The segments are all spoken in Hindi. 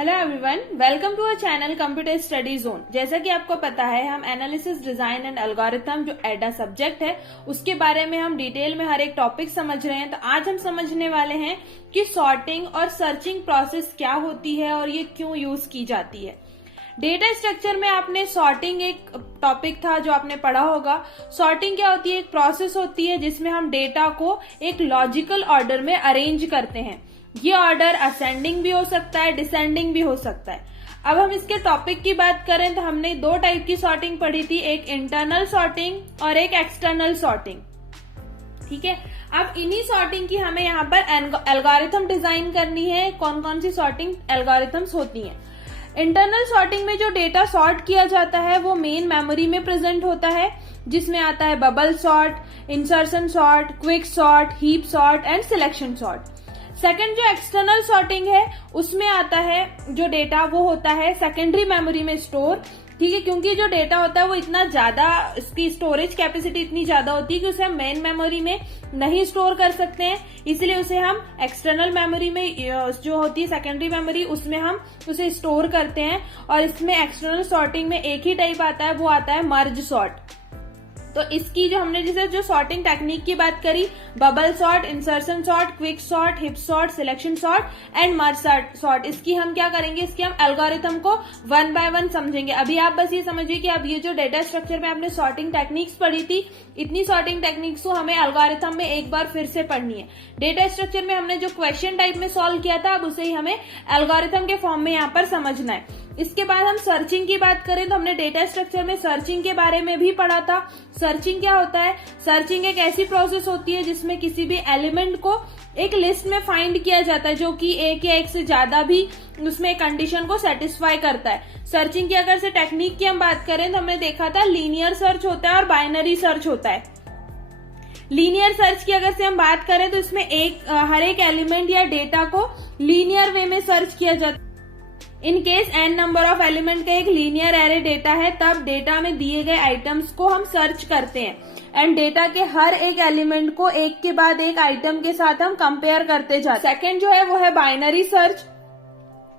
Hello everyone, welcome to our channel computer study zone. जैसा कि आपको पता है, हम एनालिसिस, डिजाइन एंड एल्गोरिथम जो एडा सब्जेक्ट है उसके बारे में हम डिटेल में हर एक टॉपिक समझ रहे हैं। तो आज हम समझने वाले हैं कि सॉर्टिंग और सर्चिंग प्रोसेस क्या होती है और ये क्यों यूज की जाती है। डेटा स्ट्रक्चर में आपने सॉर्टिंग एक टॉपिक था जो आपने पढ़ा होगा। सॉर्टिंग क्या होती है? एक प्रोसेस होती है जिसमें हम डेटा को एक लॉजिकल ऑर्डर में अरेंज करते हैं। ये ऑर्डर असेंडिंग भी हो सकता है, डिसेंडिंग भी हो सकता है। अब हम इसके टॉपिक की बात करें तो हमने दो टाइप की सॉर्टिंग पढ़ी थी, एक इंटरनल सॉर्टिंग और एक एक्सटर्नल सॉर्टिंग। ठीक है, अब इन्हीं सॉर्टिंग की हमें यहाँ पर एल्गोरिथम डिजाइन करनी है। कौन कौन सी सॉर्टिंग एल्गोरिथम्स होती हैं? इंटरनल सॉर्टिंग में जो डेटा सॉर्ट किया जाता है वो मेन मेमोरी में प्रेजेंट होता है, जिसमें आता है bubble sort, insertion sort, quick sort, heap sort and selection sort. Second जो एक्सटर्नल सॉर्टिंग है उसमें आता है जो डेटा वो होता है सेकेंडरी मेमोरी में स्टोर। ठीक है, क्योंकि जो डेटा होता है वो इतना ज्यादा, इसकी स्टोरेज कैपेसिटी इतनी ज्यादा होती है कि उसे हम मेन मेमोरी में नहीं स्टोर कर सकते हैं, इसलिए उसे हम एक्सटर्नल मेमोरी में जो होती है सेकेंडरी मेमोरी उसमें हम उसे स्टोर करते हैं। और इसमें एक्सटर्नल सॉर्टिंग में एक ही टाइप आता है, वो आता है मर्ज सॉर्ट। तो इसकी जो हमने जैसे जो सॉर्टिंग टेक्निक की बात करी, bubble sort, insertion sort, quick sort, hip sort, selection sort and merge sort, इसकी हम क्या करेंगे, इसकी हम एल्गोरिथम को वन बाय वन समझेंगे। अभी आप बस ये समझिए कि अब ये जो डेटा स्ट्रक्चर में आपने सॉर्टिंग टेक्निक्स पढ़ी थी, इतनी सॉर्टिंग टेक्निक्स को हमें एल्गोरिथम में एक बार फिर से पढ़नी है। डेटा स्ट्रक्चर में हमने जो क्वेश्चन टाइप में सॉल्व किया था, अब उसे ही हमें एल्गोरिथम के फॉर्म में यहाँ पर समझना है। इसके बाद हम सर्चिंग की बात करें तो हमने डेटा स्ट्रक्चर में सर्चिंग के बारे में भी पढ़ा था। सर्चिंग क्या होता है? सर्चिंग एक ऐसी प्रोसेस होती है जिसमें किसी भी एलिमेंट को एक लिस्ट में फाइंड किया जाता है जो कि एक या एक से ज्यादा भी उसमें कंडीशन को सेटिस्फाई करता है। सर्चिंग की अगर से टेक्निक की हम बात करें तो हमने देखा था लीनियर सर्च होता है और बाइनरी सर्च होता है। लीनियर सर्च की अगर से हम बात करें तो इसमें हर एक एलिमेंट या डेटा को लीनियर वे में सर्च किया जाता है। In case n number of element का एक लीनियर एरे डेटा है, तब डेटा में दिए गए आइटम्स को हम सर्च करते हैं एंड डेटा के हर एक एलिमेंट को एक के बाद एक आइटम के साथ हम कंपेयर करते जाते हैं। सेकेंड जो है वो है बाइनरी सर्च।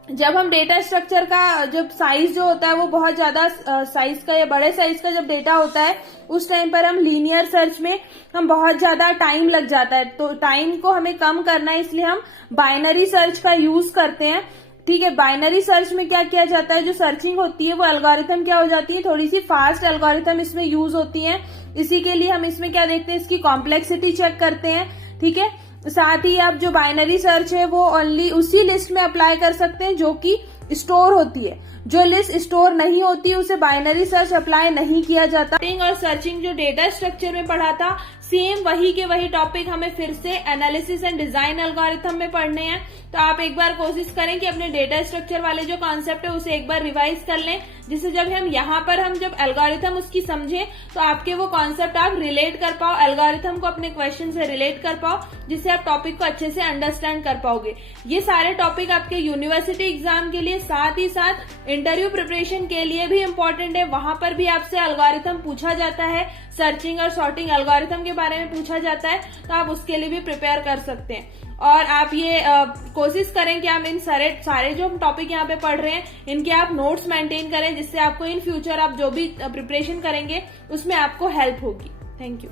जब हम डेटा स्ट्रक्चर का जब साइज जो होता है वो बहुत ज्यादा साइज का या बड़े साइज का जब डेटा होता है, उस टाइम पर हम लीनियर सर्च में हम बहुत ज्यादा टाइम लग जाता है, तो टाइम को हमें कम करना है, इसलिए हम बाइनरी सर्च का यूज करते हैं। ठीक है, बाइनरी सर्च में क्या किया जाता है, जो सर्चिंग होती है वो एल्गोरिथम क्या हो जाती है, थोड़ी सी फास्ट एल्गोरिथम इसमें यूज होती है। इसी के लिए हम इसमें क्या देखते हैं, इसकी कॉम्प्लेक्सिटी चेक करते हैं। ठीक है, साथ ही आप जो बाइनरी सर्च है वो ओनली उसी लिस्ट में अप्लाई कर सकते हैं जो कि स्टोर होती है। जो लिस्ट स्टोर नहीं होती उसे बाइनरी सर्च अप्लाई नहीं किया जाता। और सर्चिंग जो डेटा स्ट्रक्चर में पढ़ा था, सेम वही के वही टॉपिक हमें फिर से एनालिसिस एंड डिजाइन एल्गोरिथम में पढ़ने हैं। तो आप एक बार कोशिश करें कि अपने डेटा स्ट्रक्चर वाले जो कॉन्सेप्ट है उसे एक बार रिवाइज कर लें, जिससे जब हम यहाँ पर हम जब एल्गोरिथम उसकी समझें तो आपके वो कॉन्सेप्ट आप रिलेट कर पाओ, एल्गोरिथम को अपने क्वेश्चन से रिलेट कर पाओ, जिससे आप टॉपिक को अच्छे से अंडरस्टैंड कर पाओगे। ये सारे टॉपिक आपके यूनिवर्सिटी एग्जाम के लिए, साथ ही साथ इंटरव्यू प्रिपरेशन के लिए भी इम्पोर्टेंट है। वहां पर भी आपसे एल्गोरिथम पूछा जाता है, सर्चिंग और सॉर्टिंग एल्गोरिथम के बारे में पूछा जाता है, तो आप उसके लिए भी प्रिपेयर कर सकते हैं। और आप ये कोशिश करें कि आप इन सारे जो हम टॉपिक यहाँ पे पढ़ रहे हैं इनके आप नोट्स मेंटेन करें, जिससे आपको इन फ्यूचर आप जो भी प्रिपरेशन करेंगे उसमें आपको हेल्प होगी। Thank you.